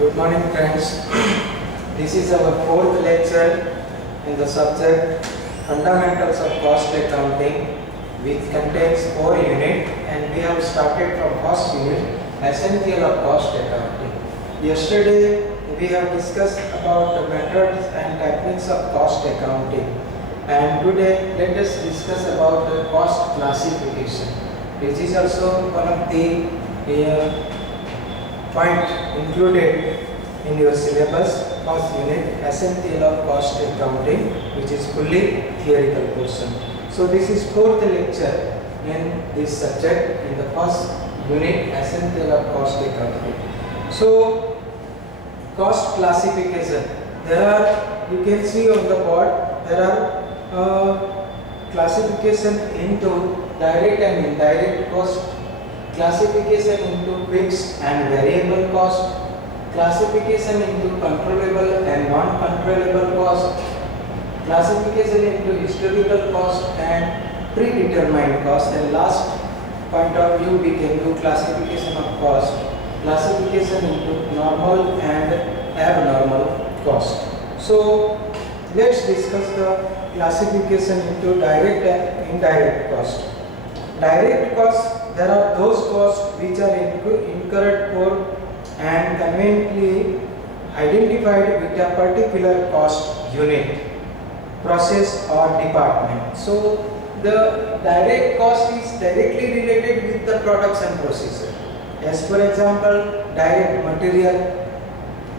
Good morning, friends. This is our fourth lecture in the subject Fundamentals of Cost Accounting, which contains 4 units, and we have started from first unit, Essential of Cost Accounting. Yesterday we have discussed about the methods and techniques of cost accounting, and today let us discuss about the cost classification, which is also one of the point included in your syllabus. First unit, Essential of Cost Accounting, which is fully theoretical portion. So this is fourth lecture in this subject in the first unit, Essential of Cost Accounting. So cost classification, there are, you can see on the board, there are classification into direct and indirect cost, classification into fixed and variable cost, classification into controllable and non-controllable cost, classification into historical cost and predetermined cost, and last point of view we can do classification of cost, classification into normal and abnormal cost. So let's discuss the classification into direct and indirect cost. Direct cost, there are those costs which are incurred for and conveniently identified with a particular cost unit, process or department. So the direct cost is directly related with the production procedure. As for example, direct material,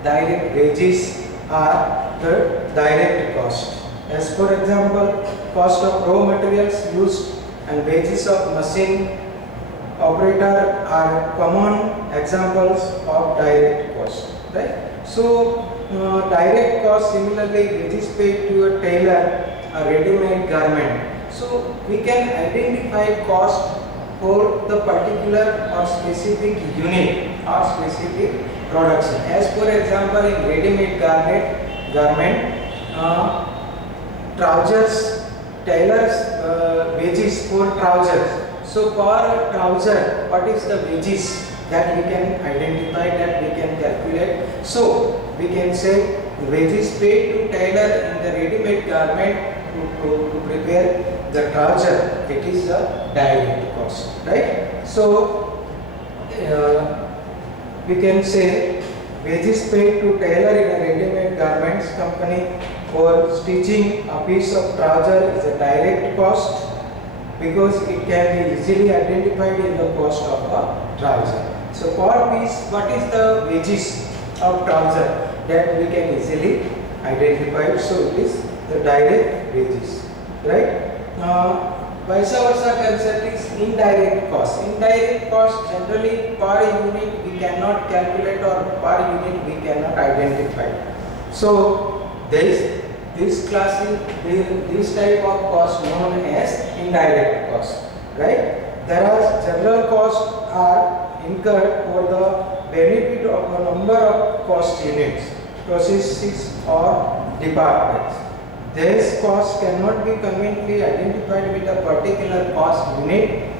direct wages are the direct cost. As for example, cost of raw materials used and wages of machine operator are common examples of direct cost, right? So direct cost, similarly wages paid to a tailor, a ready-made garment. So we can identify cost for the particular or specific unit or specific production. As for example, in ready-made garment, trousers, tailor's wages for trousers. So per trouser, what is the wages that we can identify, that we can calculate? So we can say wages paid to tailor in the ready-made garment to prepare the trouser. It is a direct cost, right? So we can say wages paid to tailor in a ready-made garments company for stitching a piece of trouser is a direct cost, because it can be easily identified in the cost of a trouser. So per piece, what is the wages of trouser that we can easily identify? So it is the direct wages, right? Vice versa concept is indirect cost. Indirect cost, generally per unit we cannot calculate, or per unit we cannot identify. So this type of cost known as indirect cost, right? There are general costs are incurred for the benefit of a number of cost units, processes or departments. These costs cannot be conveniently identified with a particular cost unit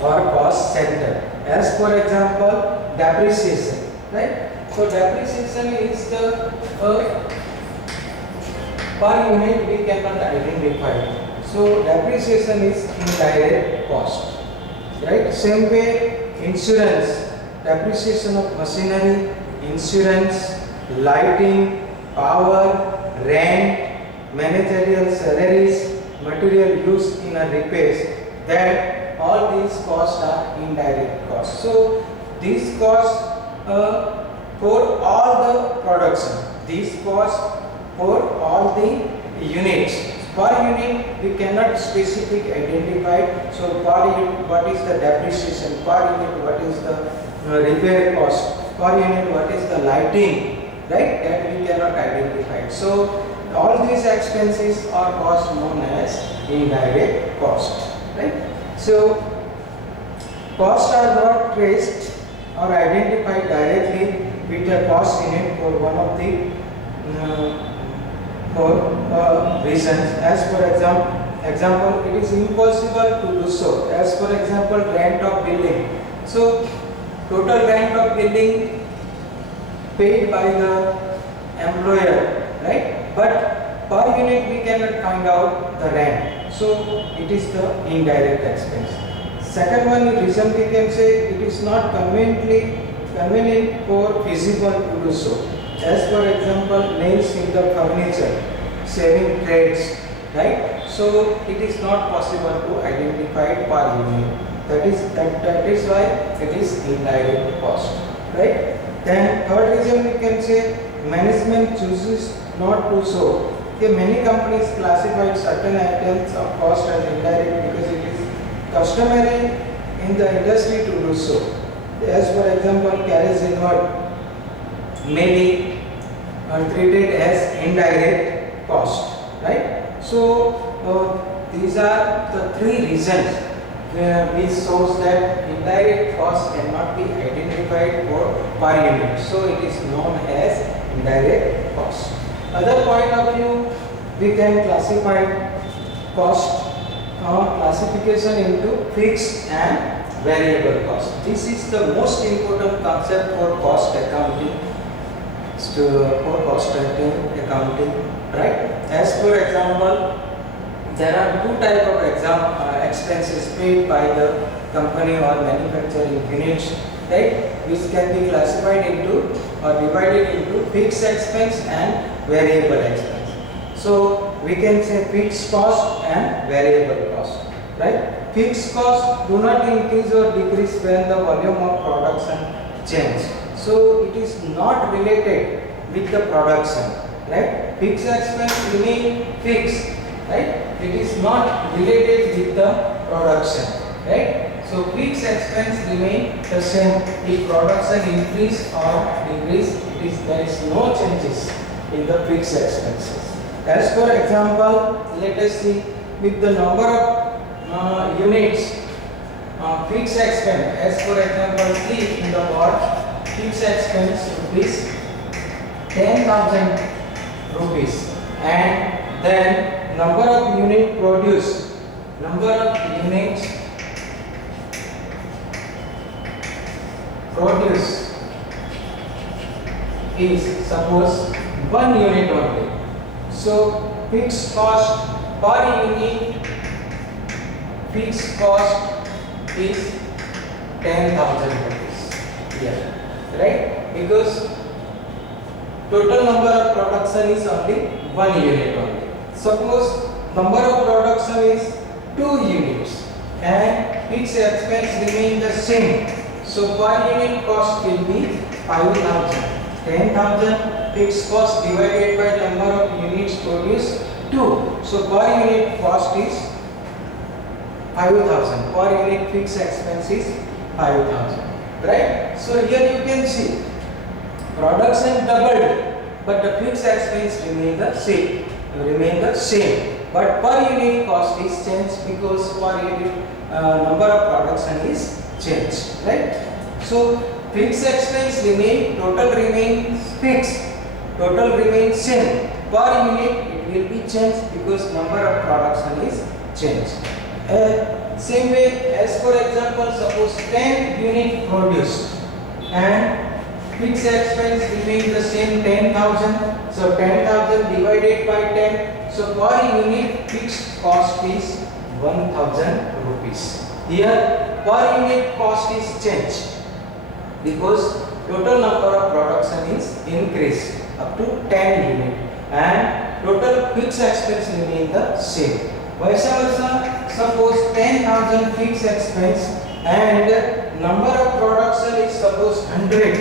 or cost center. As for example, depreciation, right? So depreciation is the per unit we cannot identify. So depreciation is indirect cost, right? Same way, insurance, depreciation of machinery, insurance, lighting, power, rent, managerial salaries, material used in a repairs, that all these costs are indirect costs. So these costs for all the production, these costs for all the units. Per unit we cannot specific identify. So per unit what is the depreciation, per unit what is the repair cost, per unit what is the lighting, right? That we cannot identify. So all these expenses are cost known as indirect cost, right? So costs are not traced or identified directly with a cost unit for one of the reasons. As for example, it is impossible to do so. As for example, rent of building. So total rent of building paid by the employer, right? But per unit we cannot find out the rent, so it is the indirect expense. Second one reason we can say it is not convenient or feasible to do so. As for example, nails in the furniture, saving trades, right? So it is not possible to identify per unit. That is why it is indirect cost, right? Then third reason we can say management chooses not to so. Okay, many companies classify certain items of cost as indirect because it is customary in the industry to do so. As for example, carriage inward may be treated as indirect cost, right? So these are the three reasons which shows that indirect cost cannot be identified for per unit. So it is known as indirect cost. Other point of view, we can classify cost classification into fixed and variable cost. This is the most important concept for cost accounting. Right? As for example, there are two types of expenses paid by the company or manufacturing units, right? Which can be classified into or divided into fixed expense and variable expense. So we can say fixed cost and variable cost, right? Fixed costs do not increase or decrease when the volume of production changes. So it is not related with the production, right? Fixed expense remain fixed, right? It is not related with the production, right? So fixed expense remain the same. If production increase or decrease, there is no changes in the fixed expenses. As for example, let us see with the number of units, fixed expense. As for example, if in the word fixed expense rupees 10,000 rupees, and then number of unit produced, number of units produced is suppose 1 unit only. So fixed cost per unit, fixed cost is 10,000 rupees here, right? Because total number of production is only 1 unit only. Suppose number of production is 2 units and fixed expense remain the same. So per unit cost will be 5,000. 10,000 fixed cost divided by number of units produced 2. So per unit cost is 5,000. Per unit fixed expense is 5,000. Right? So here you can see production doubled, but the fixed expense remain the same. But per unit cost is changed because per unit number of production is changed. Right? So fixed expense remain, total remains fixed, total remains same. Per unit it will be changed because number of production is changed. Same way, as for example, suppose 10 unit produced and fixed expense remain the same 10,000. So 10,000 divided by 10. So per unit fixed cost is 1,000 rupees. Here per unit cost is changed because total number of production is increased up to 10 unit and total fixed expense remain the same. Vice versa, suppose 10,000 fixed expense and number of production is suppose 100,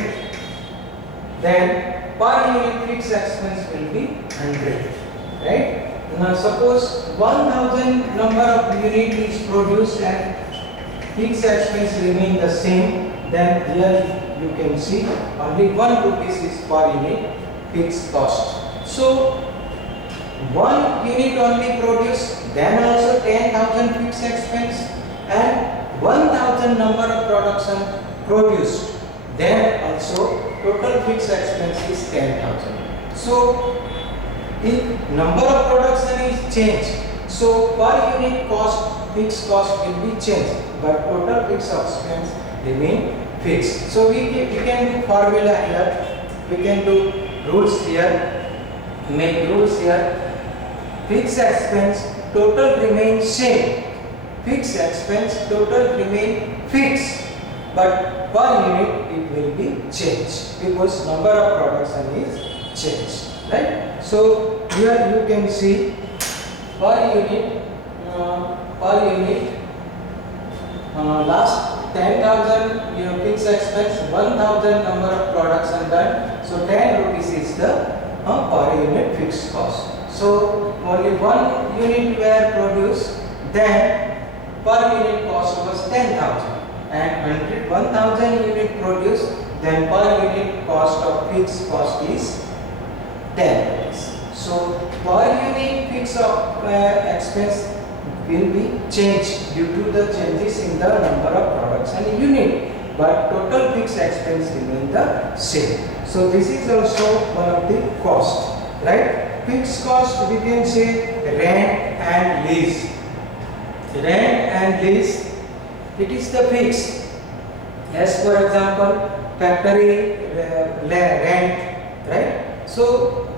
then per unit fixed expense will be 100, right? Now suppose 1,000 number of unit is produced and fixed expense remain the same, then here you can see only 1 rupees is per unit fixed cost. So 1 unit only produced, then also 10,000 fixed expense and 1,000 number of production produced, then also total fixed expense is 10,000. So if number of production is changed, so per unit cost, fixed cost will be changed, but total fixed expense remain fixed. So we can do formula here. we can do rules here, make rules here. Fixed expense total remains same. Fixed expense total remain fixed, but per unit it will be changed because number of production is changed, right? So here you can see per unit last 10,000 fixed expense, 1,000 number of products done. So 10 rupees is the per unit fixed cost. So only one unit were produced, then per unit cost was 10,000, and 1,000 unit produced, then per unit cost of fixed cost is 10 rupees. So per unit fixed expense will be changed due to the changes in the number of products and unit, but total fixed expense remain the same. So this is also one of the cost, right? Fixed cost we can say rent and lease. Rent and lease, it is the fixed. As for example, factory rent, right? So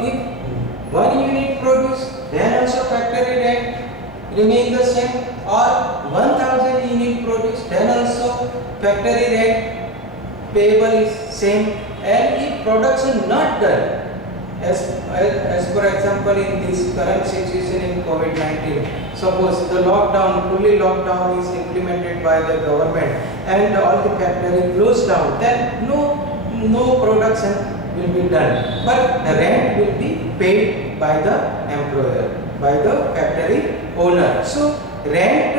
if one unit produced, then also factory rent remain the same, or 1,000 unit produced, then also factory rent payable is same. And if production not done, as for example in this current situation in COVID-19, suppose the fully lockdown is implemented by the government and all the factory closed down, then no production will be done, but the rent will be paid by the employer, by the factory owner. So rent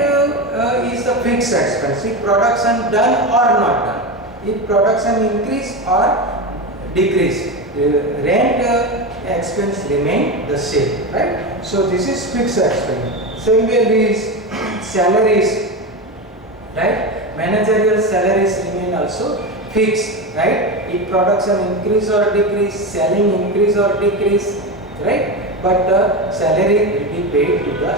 is the fixed expense, if production done or not done, if production increase or decrease, rent expense remain the same, right? So this is fixed expense. Same way lease, salaries, right? Managerial salaries remain also fixed, right? If production increase or decrease, selling increase or decrease, right? But the salary will be paid to the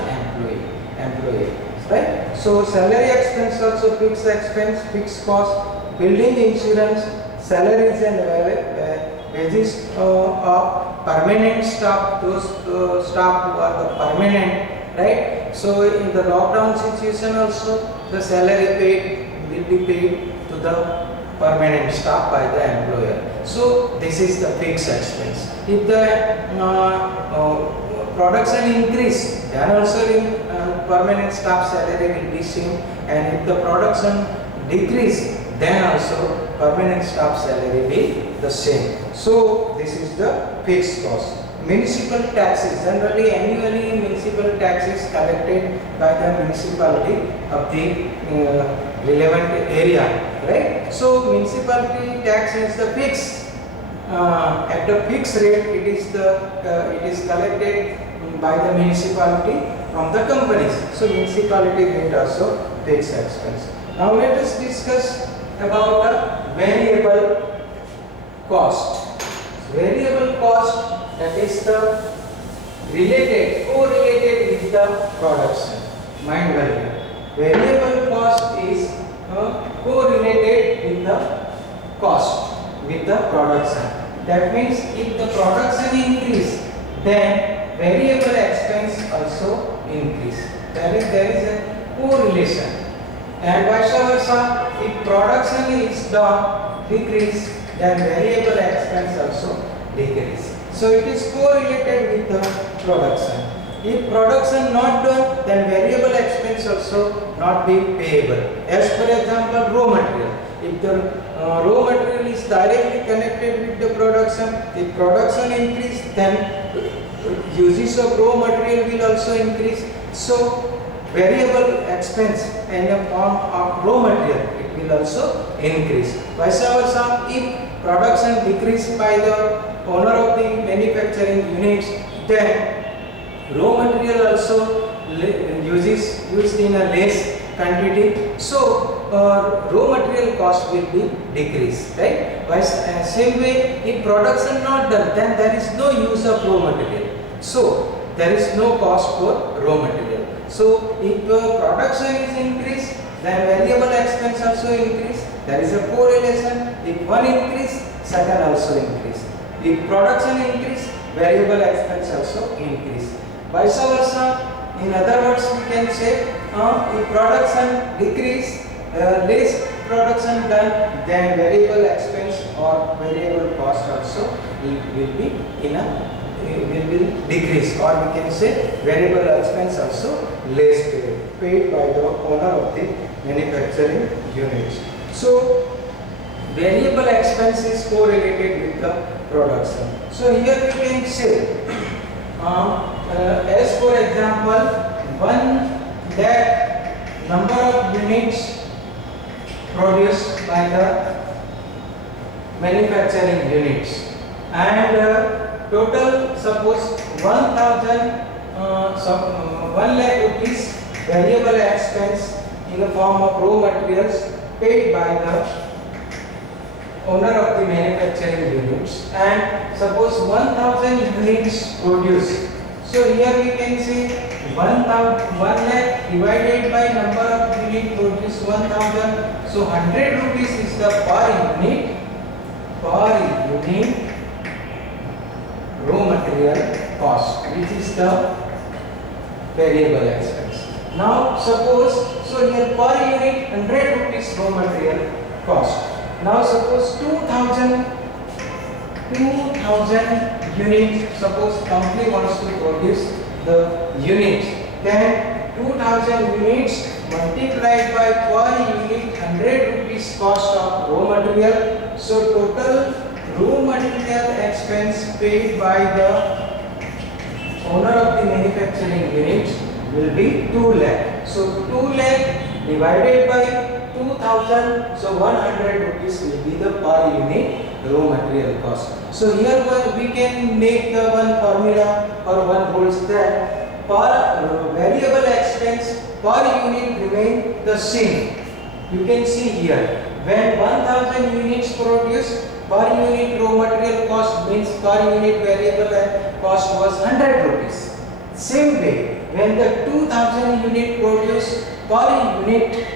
employee, right? So salary expense also fixed expense, fixed cost, building insurance, salaries and wages of permanent staff, those staff who are the permanent, right? So in the lockdown situation also the salary paid will be paid to the permanent staff by the employer. So this is the fixed expense. If the production increase, then also permanent staff salary will be same, and if the production decrease, then also permanent staff salary will be the same. So this is the fixed cost. Municipal taxes, generally annually municipal taxes collected by the municipality of the relevant area, right? So municipality tax is the fixed. At the fixed rate, it is collected by the municipality from the companies. So municipality rate also fixed expense. Now let us discuss about the variable cost. Variable cost, that is the correlated with the production. Mind value. Variable cost is correlated with the cost, with the production. That means if the production increase, then variable expense also increase. There is a correlation. And vice versa, if production is down, decrease, then variable expense also decrease. So it is correlated with the production. If production not done, then variable expense also not be payable. As for example, raw material. If the raw material is directly connected with the production, if production increase, then uses of raw material will also increase. So variable expense in the form of raw material, it will also increase. Vice versa, if production decrease by the owner of the manufacturing units, then raw material also used in a less quantity. So raw material cost will be decreased, right? Same way, if production not done, then there is no use of raw material. So there is no cost for raw material. So if production is increased, then variable expense also increase. There is a correlation. If one increase, certain also increase. If production increase, variable expense also increase. Vice versa, in other words we can say if production decrease, less production done, then variable expense or variable cost also will be in a will decrease, or we can say variable expense also less paid by the owner of the manufacturing units. So variable expense is correlated with the production. So here we can say as for example 1 lakh number of units produced by the manufacturing units, and total suppose 1 lakh rupees variable expense in the form of raw materials paid by the owner of the manufacturing units, and suppose 1000 units produced. So here we can say 1 lakh divided by number of units produced 1000. So 100 rupees is the per unit raw material cost, which is the variable expense. Now suppose, so here per unit 100 rupees raw material cost. Now suppose 2000 units, suppose company wants to produce the units, then 2000 units multiplied by per unit 100 rupees cost of raw material. So total raw material expense paid by the owner of the manufacturing units will be 2 lakh. So 2 lakh divided by 2000, so 100 rupees will be the per unit raw material cost. So here we can make the one formula or one rules that per variable expense per unit remain the same. You can see here when 1000 units produced, per unit raw material cost means per unit variable cost was 100 rupees. Same way, when the 2000 unit produced, per unit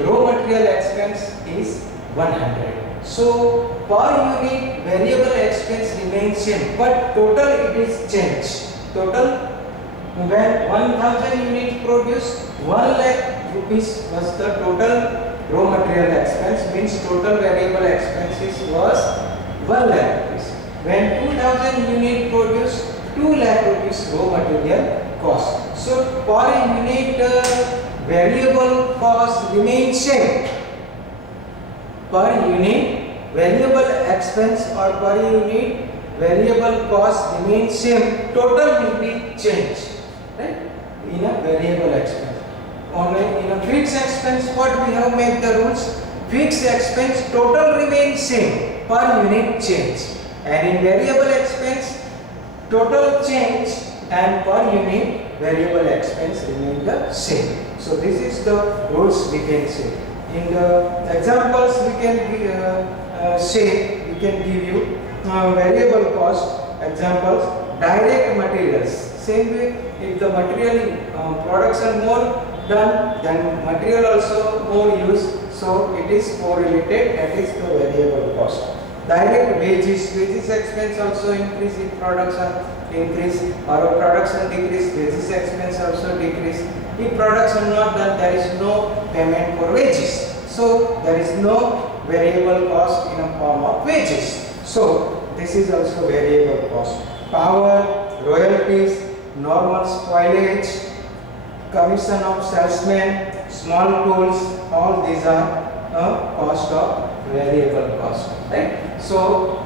raw material expense is 100. So per unit variable expense remains same, but total it is changed. Total when 1000 units produced, 1 lakh rupees was the total raw material expense, means total variable expenses was 1 lakh rupees. When 2000 units produced, 2 lakh rupees raw material cost. So per unit variable cost remains same. Per unit variable expense or per unit variable cost remains same. Total will be changed, right? In a variable expense. In a fixed expense, what we have made the rules? Fixed expense total remains same, per unit change, and in variable expense total change and per unit variable expense remain the same. So this is the rules we can say. In the examples we can say, we can give you variable cost examples. Direct materials, same way, if the material production more done, then material also more used, so it is correlated, that is the variable cost. Direct wages expense also increase if production increase, or production decrease, wages expense also decrease. If production not done, there is no payment for wages, so there is no variable cost in a form of wages. So this is also variable cost. Power, royalties, normal spoilage, commission of salesmen, small tools, all these are cost of variable cost, right? So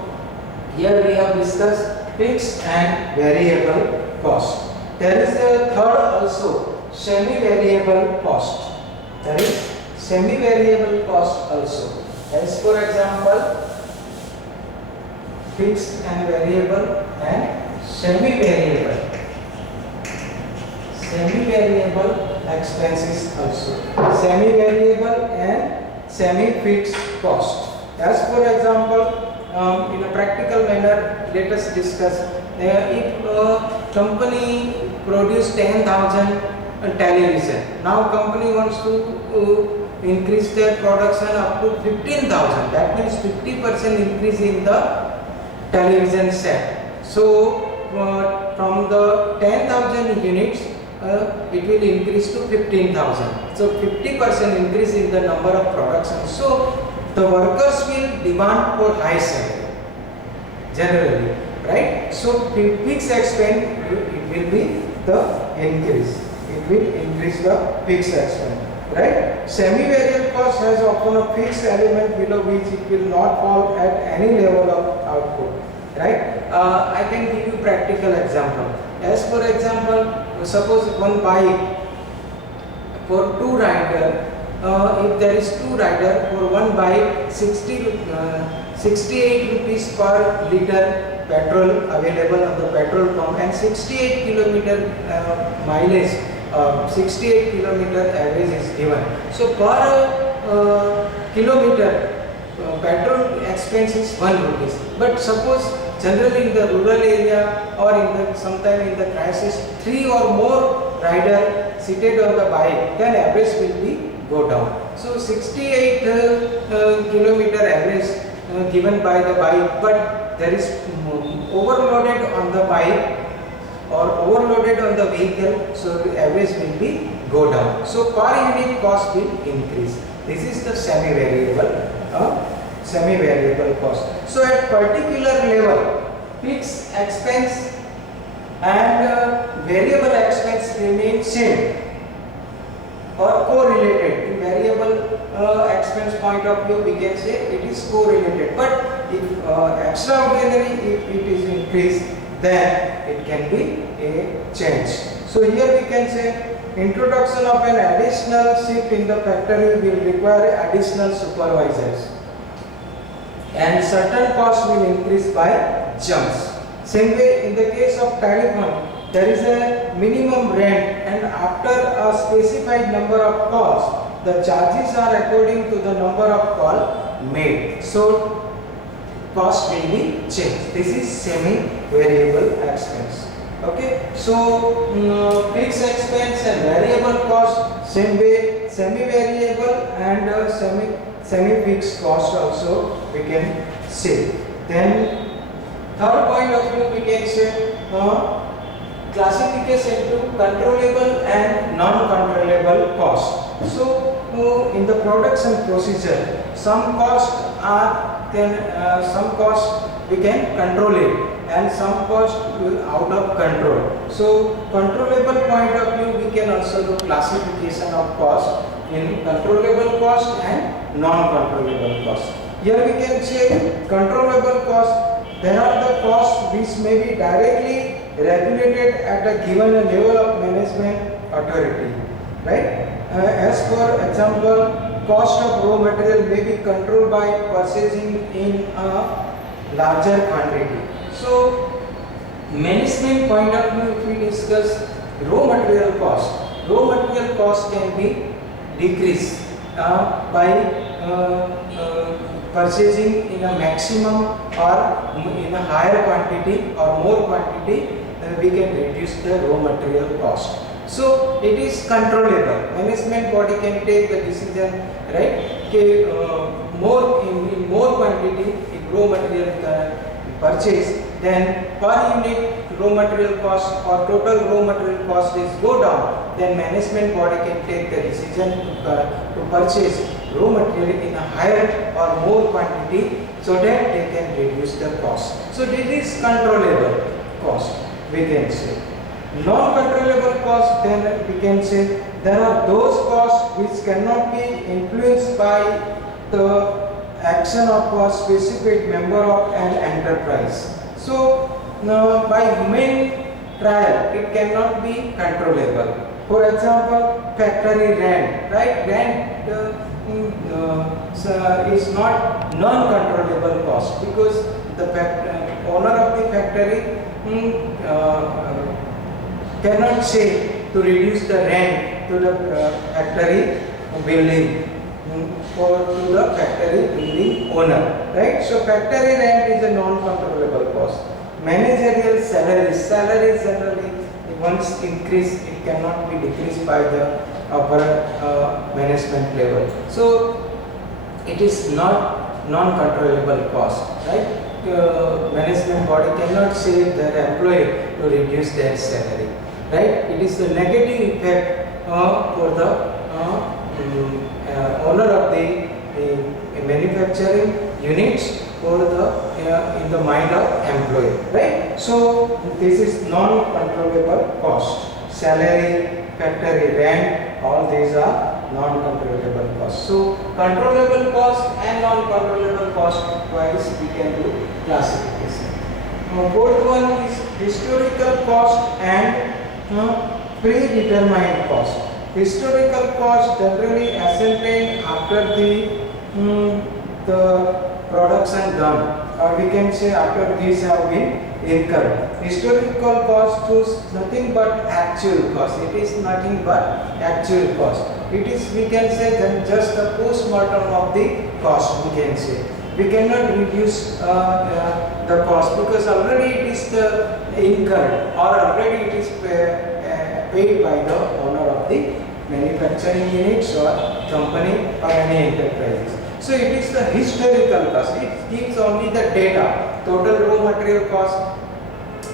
here we have discussed fixed and variable cost. There is a third also, semi-variable cost. There is semi-variable cost also. As for example, fixed and variable and semi-variable. Semi-variable expenses also. Semi-variable and semi-fixed cost. As for example, in a practical manner, let us discuss. If a company produce 10,000 television, now company wants to increase their production up to 15,000. That means 50% increase in the television set. So from the 10,000 units, it will increase to 15,000. So 50% increase in the number of production. So the workers will demand for high salary generally, right? So fixed expense, it will be the increase. It will increase the fixed expense, right? Semi-variable cost has often a fixed element below which it will not fall at any level of output, right? I can give you practical example. As for example, suppose one bike for two rider, if there is two rider, for one bike 68 rupees per liter petrol available on the petrol pump and 68 kilometer mileage, 68 kilometer average is given. So per kilometer petrol expense is 1 rupees. But suppose generally in the rural area or in the sometime in the crisis, 3 or more rider seated on the bike, then average will be go down. So 68 kilometer average given by the bike, but there is overloaded on the bike or overloaded on the vehicle, so the average will be go down. So per unit cost will increase. This is the semi-variable cost. So at particular level, fixed expense and variable expense remain same or correlated. In variable expense point of view, we can say it is correlated. But if extraordinary, if it is increased, then it can be a change. So here we can say introduction of an additional shift in the factory will require additional supervisors, and certain costs will increase by jumps. Same way in the case of telephone, there is a minimum rent, and after a specified number of calls, the charges are according to the number of calls made. So cost will be changed. This is semi-variable expense. Okay, so fixed expense and variable cost, same way semi-variable and semi-fixed cost also we can say. Then third point of view, we can say classification to controllable and non-controllable cost. So in the production procedure, some costs are some costs we can control it, and some cost out of control. So controllable point of view, we can also do classification of cost in controllable cost and non-controllable cost. Here we can say controllable cost. There are the costs which may be directly regulated at a given level of management authority, right? As for example, cost of raw material may be controlled by purchasing in a larger quantity. So management point of view, if we discuss raw material cost can be decreased by purchasing in a maximum or in a higher quantity or more quantity, we can reduce the raw material cost. So it is controllable. Management body can take the decision, right? Okay, more in more quantity, if raw material purchase, then per unit raw material cost or total raw material cost is go down, then management body can take the decision to purchase raw material in a higher or more quantity so that they can reduce the cost. So this is controllable cost, we can say. Non-controllable cost, then we can say there are those costs which cannot be influenced by the action of a specific member of an enterprise. So by human trial, it cannot be controllable. For example, factory rent, right? Rent is not non-controllable cost, because the owner of the factory cannot say to reduce the rent to the factory building to the factory building owner, right? So factory rent is a non-controllable cost. Managerial salaries generally once increased, it cannot be decreased by the upper management level. So it is not non-controllable cost, right? Management body cannot say their employee to reduce their salary, right? It is the negative effect for the owner of the manufacturing units for the in the mind of employee, right? So this is non-controllable cost. Salary, factory rent, all these are non-controllable costs. So controllable cost and non-controllable cost wise we can do classification. Fourth one is historical cost and predetermined cost. Historical cost generally ascertained after the production done, or we can say after these have been incurred. Historical cost is nothing but actual cost. It is nothing but actual cost. It is, we can say, then just the post-mortem of the cost, we can say. We cannot reduce the cost because already it is the incurred, or already it is paid by the owner of the manufacturing units or company or any enterprises. So it is the historical cost. It gives only the data, total raw material cost,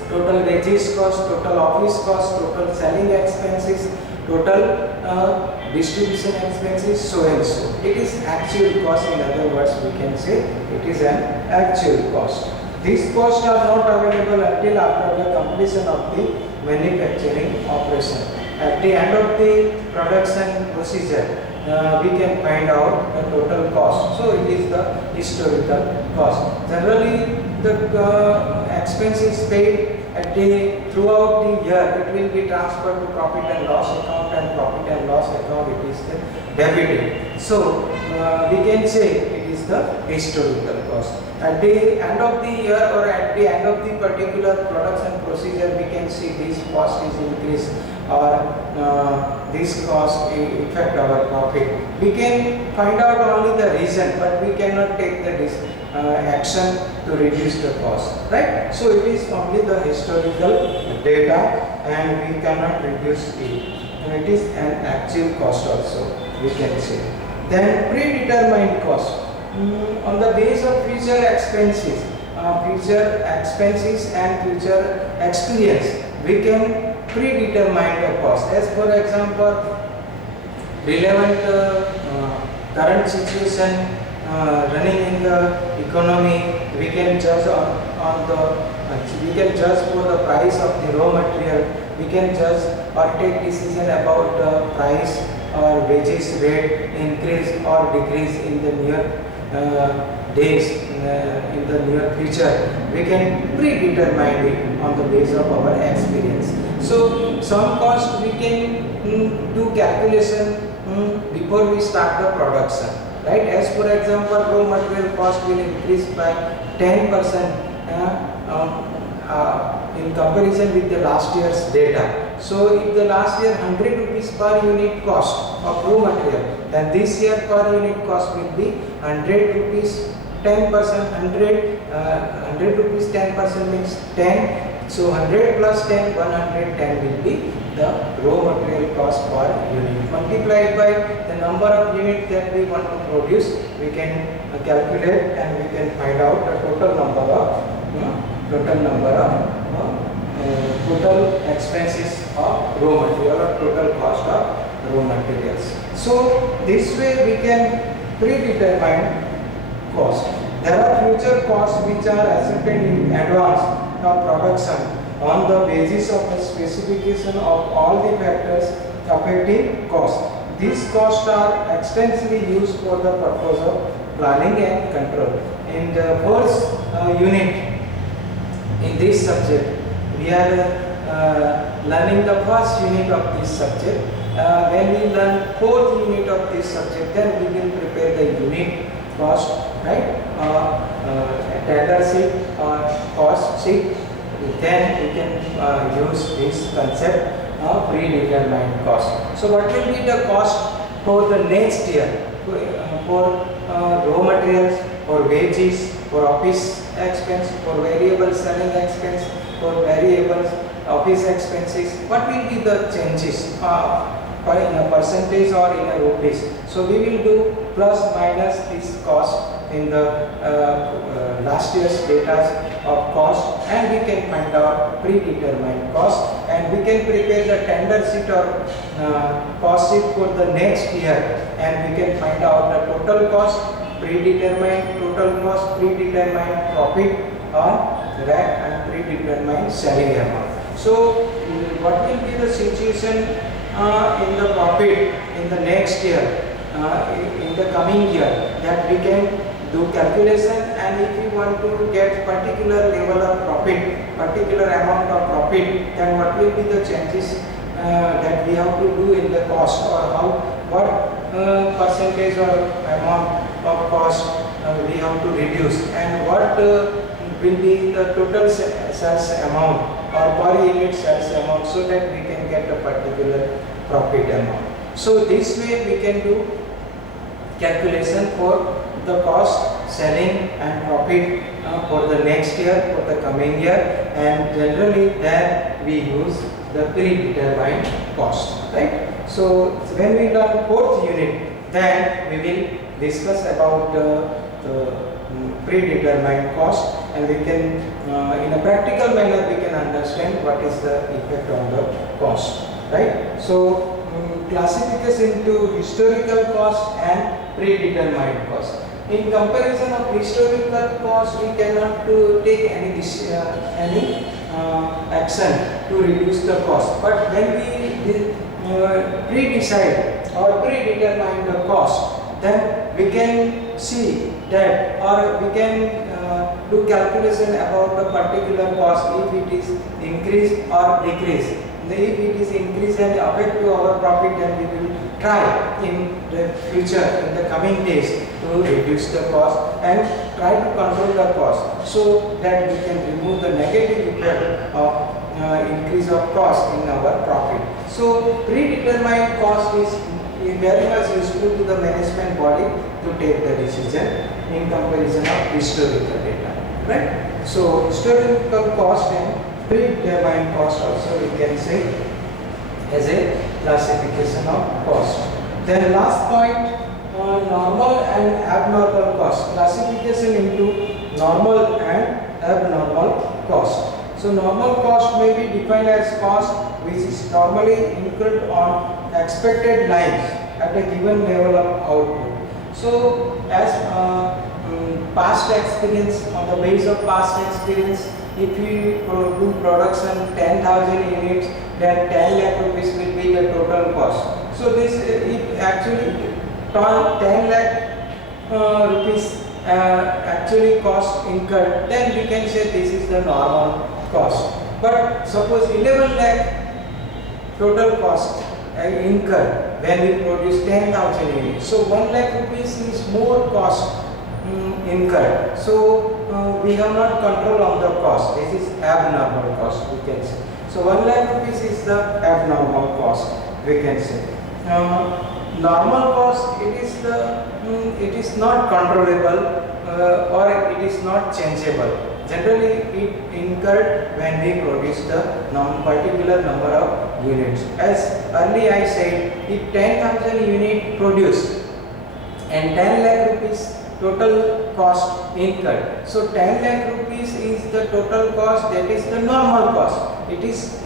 total wages cost, total office cost, total selling expenses, total distribution expenses, so and so. It is actual cost. In other words, we can say it is an actual cost. These costs are not available until after the completion of the manufacturing operation. At the end of the production procedure, we can find out the total cost. So it is the historical cost. Generally, the expenses paid at throughout the year, it will be transferred to profit and loss account, and profit and loss account it is the debited. So we can say it is the historical cost. At the end of the year or at the end of the particular production procedure, we can see this cost is increased or this cost affect our profit. We can find out only the reason, but we cannot take the action to reduce the cost, right? So it is only the historical data and we cannot reduce it, and it is an actual cost also, we can say. Then predetermined cost. On the base of future expenses and future experience, we can predetermine the cost. As for example, relevant current situation running in the economy, we can judge we can judge for the price of the raw material. We can judge or take decision about the price or wages rate increase or decrease in the near days, in the near future. We can predetermine it on the basis of our experience. So some cost we can do calculation before we start the production, right? As for example, raw material cost will increase by 10% in comparison with the last year's data. So if the last year 100 rupees per unit cost of raw material, then this year per unit cost will be 100 rupees, 10%, 100 rupees 10% means 10. So 100 plus 10, 110 will be the raw material cost per unit. Multiplied by the number of units that we want to produce, we can calculate and we can find out the total number of total expenses of raw material or total cost of raw materials. So this way we can predetermine cost. There are future costs which are ascertained in advance of production on the basis of the specification of all the factors affecting cost. These costs are extensively used for the purpose of planning and control. In the first unit in this subject, we are learning the first unit of this subject. When we learn fourth unit of this subject, then we will prepare the unit cost, right? Tender sheet or cost sheet. Then we can use this concept of predetermined cost. So what will be the cost for the next year for raw materials, for wages, for office expense, for variable selling expense, for variable office expenses? What will be the changes in a percentage or in a rupees. So we will do plus minus this cost in the last year's data of cost, and we can find out predetermined cost, and we can prepare the tender sheet or cost sheet for the next year, and we can find out the total cost, predetermined total cost, predetermined profit on rack, and predetermined selling amount. So what will be the situation in the profit in the next year, in the coming year, that we can do calculation, and if we want to get particular level of profit, particular amount of profit, then what will be the changes that we have to do in the cost, or what percentage or amount of cost we have to reduce, and what will be the total sales amount or per unit sales amount, so that we can get a particular profit amount. So this way we can do calculation for the cost, selling and profit for the next year, for the coming year, and generally then we use the predetermined cost, right? So when we learn fourth unit, then we will discuss about the predetermined cost, and we can in a practical manner we can understand what is the effect on the cost, right? So classification into historical cost and predetermined cost. In comparison of historical cost, we cannot take any action to reduce the cost. But when we pre-decide or predetermine the cost, then we can see that, or we can do calculation about the particular cost, if it is increase or decrease. If it is increase and affect to our profit, then we will try in the future, in the coming days, to reduce the cost and try to control the cost, so that we can remove the negative effect of increase of cost in our profit. So predetermined cost is very much useful to the management body to take the decision in comparison of historical data, right? So historical cost and predetermined cost also we can say as a classification of cost. Then last point, normal and abnormal cost, classification into normal and abnormal cost. So normal cost may be defined as cost which is normally incurred on expected lines at a given level of output. So as past experience, on the basis of past experience, if we do production 10,000 units, then 10 lakh rupees will be the total cost. So this, if actually 10 lakh rupees actually cost incurred, then we can say this is the normal cost. But suppose 11 lakh total cost incurred when we produce 10,000 units. So 1 lakh rupees is more cost incurred. So we have not control on the cost. This is abnormal cost, we can say. So 1 lakh rupees is the abnormal cost, we can say. Normal cost, it is not controllable or it is not changeable. Generally, it incurred when we produce the particular number of units. As earlier I said, if 10,000 unit produced and 10 lakh rupees total cost incurred. So 10 lakh rupees is the total cost, that is the normal cost. It is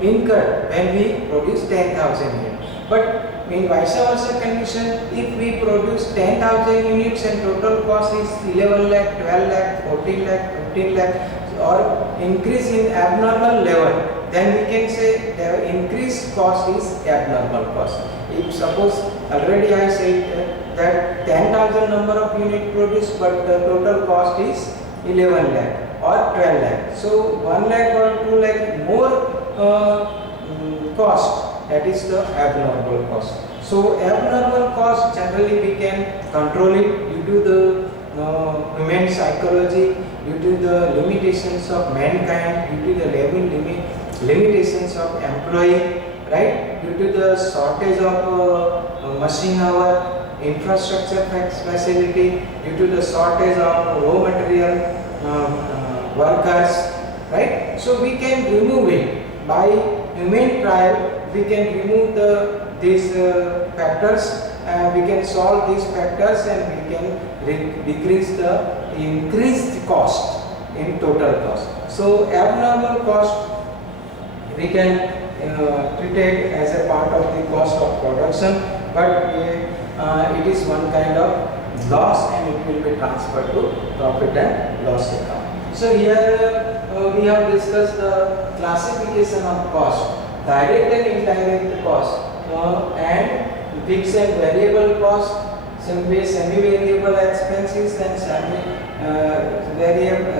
incurred when we produce 10,000 units. But in vice versa condition, if we produce 10,000 units and total cost is 11 lakh, 12 lakh, 14 lakh, 15 lakh, or increase in abnormal level, then we can say the increased cost is abnormal cost. If suppose already I said that 10,000 number of unit produced, but the total cost is 11 lakh or 12 lakh. So 1 lakh or 2 lakh more cost, that is the abnormal cost. So abnormal cost generally we can control it due to the human psychology, due to the limitations of mankind, due to the limitations of employee, right? Due to the shortage of machine hour, infrastructure facility, due to the shortage of raw material, workers, right? So we can remove it by human trial, we can remove these factors, we can solve these factors, and we can decrease the increased cost in total cost. So abnormal cost we can treat it as a part of the cost of production, but it is one kind of loss and it will be transferred to profit and loss account. So here we have discussed the classification of cost, direct and indirect cost, and fixed and variable cost, semi-variable expenses and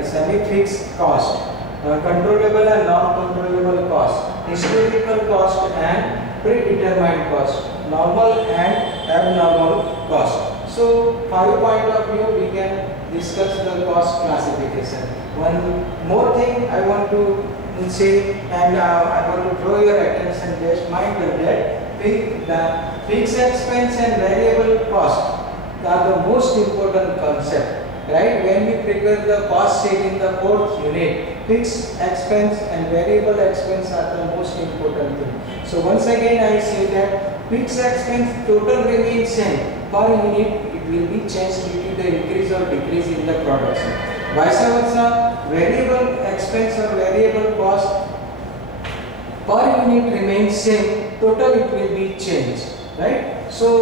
semi-fixed cost, controllable and non-controllable cost, historical cost and predetermined cost, normal and abnormal cost. So 5 point of view we can discuss the cost classification. One more thing I want to say, and I want to draw your attention, just mind that the fixed expense and variable cost are the most important concept, right? When we prepare the cost sheet in the 4th unit, fixed expense and variable expense are the most important thing. So once again I say that fixed expense total remains same, per unit it will be changed due to the increase or decrease in the production. Vice versa, variable expense or variable cost per unit remains same, total it will be changed, right? So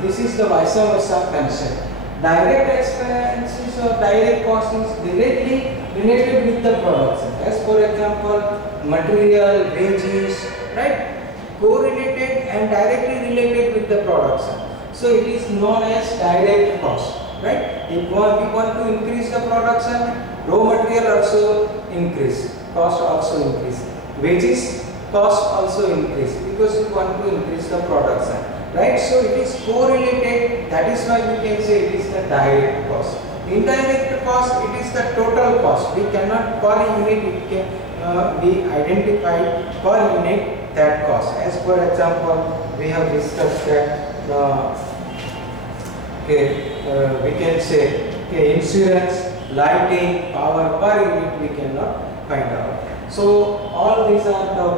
this is the vice versa concept. Direct expenses or direct cost is directly related with the production. As for example, material, wages, right? Correlated and directly related with the production. So it is known as direct cost, right? If we want to increase the production, raw material also increase, cost also increase. Wages cost also increase because we want to increase the production, right? So it is correlated. That is why we can say it is the direct cost. Indirect cost, it is the total cost. We cannot per unit, it can be identified per unit that cost. As for example, we have discussed that we can say insurance, lighting, power per unit we cannot find out. So all these are the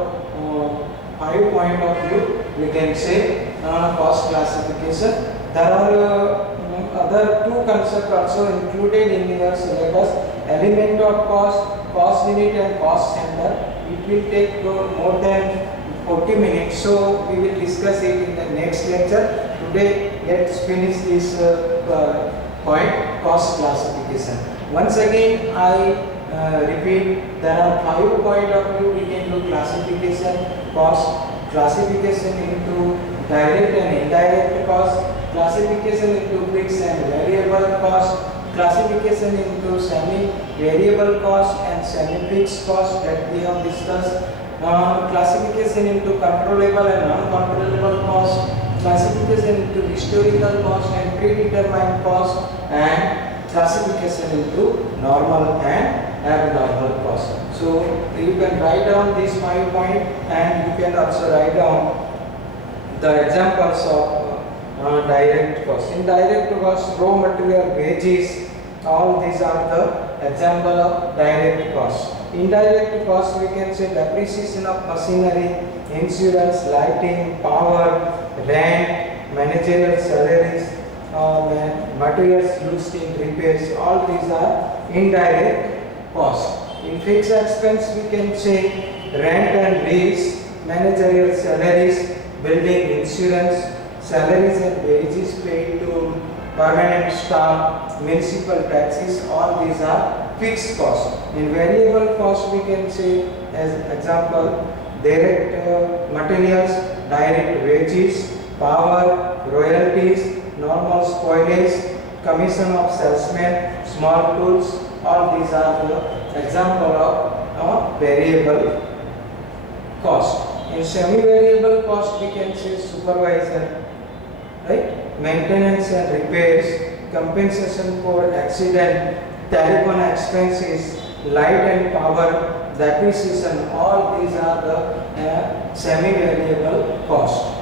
5 point of view we can say cost classification. There are other 2 concepts also included in your syllabus: element of cost, cost unit and cost center. It will take more than 40 minutes, so we will discuss it in the next lecture. Today let's finish this point, cost classification. Once again I repeat, there are 5 point of view we can do classification, cost classification into direct and indirect cost, classification into fixed and variable cost, classification into semi-variable cost and semi-fixed cost that we have discussed, classification into controllable and non-controllable cost, classification into historical cost and predetermined cost, and classification into normal and abnormal cost. So you can write down these 5 points, and you can also write down the examples of direct cost. Indirect cost, raw material, wages, all these are the example of direct cost. Indirect cost, we can say depreciation of machinery, insurance, lighting, power, rent, managerial salaries, materials used in repairs. All these are indirect cost. In fixed expense, we can say rent and lease, managerial salaries, building insurance, salaries and wages paid to permanent staff, municipal taxes. All these are fixed costs. In variable cost, we can say as example direct materials, direct wages, power, royalties, normal spoilage, commission of salesmen, small tools. All these are the example of variable cost. In semi-variable cost, we can say supervisor, right? Maintenance and repairs, compensation for accident, telephone expenses, light and power, depreciation. All these are the semi-variable cost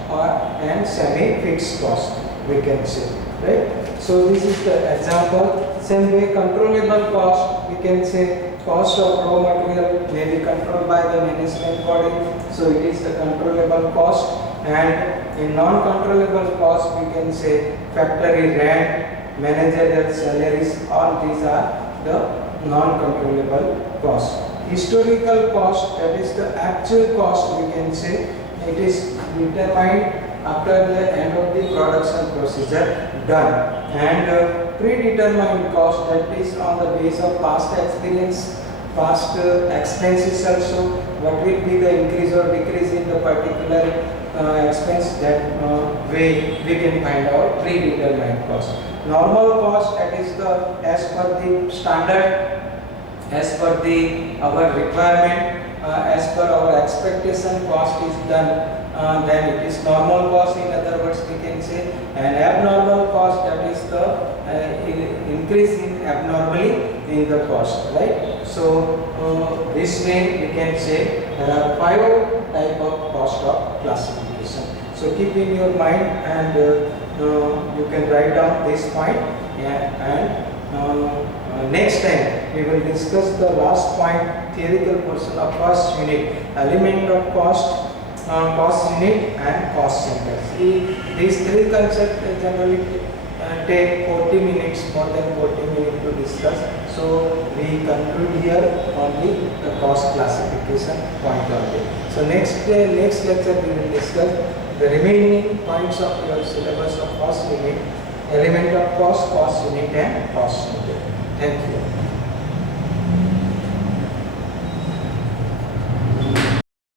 and semi-fixed cost, we can say, right? So this is the example. Same way, controllable cost, we can say cost of raw material may be controlled by the management body. So it is the controllable cost. And in non-controllable cost, we can say factory rent, managerial salaries. All these are the non-controllable cost. Historical cost, that is the actual cost, we can say it is determined after the end of the production procedure done, and predetermined cost, that is on the base of past experience, past expenses also, what will be the increase or decrease in the particular expense, that way we can find out predetermined cost. Normal cost, that is the as per the standard, as per the our requirement, as per our expectation cost is done, then it is normal cost, in other words we can say. And abnormal cost, that is the increase in abnormally in the cost, right? So this way we can say there are 5 type of cost of classification. So keep in your mind, and you can write down this point. Next time we will discuss the last point, theoretical portion of cost unit, element of cost, cost unit and cost center. See, these 3 concepts generally take 40 minutes, more than 40 minutes to discuss. So we conclude here only the cost classification point only. So next lecture we will discuss the remaining points of your syllabus of cost unit, element of cost, cost unit and cost center. Thank you.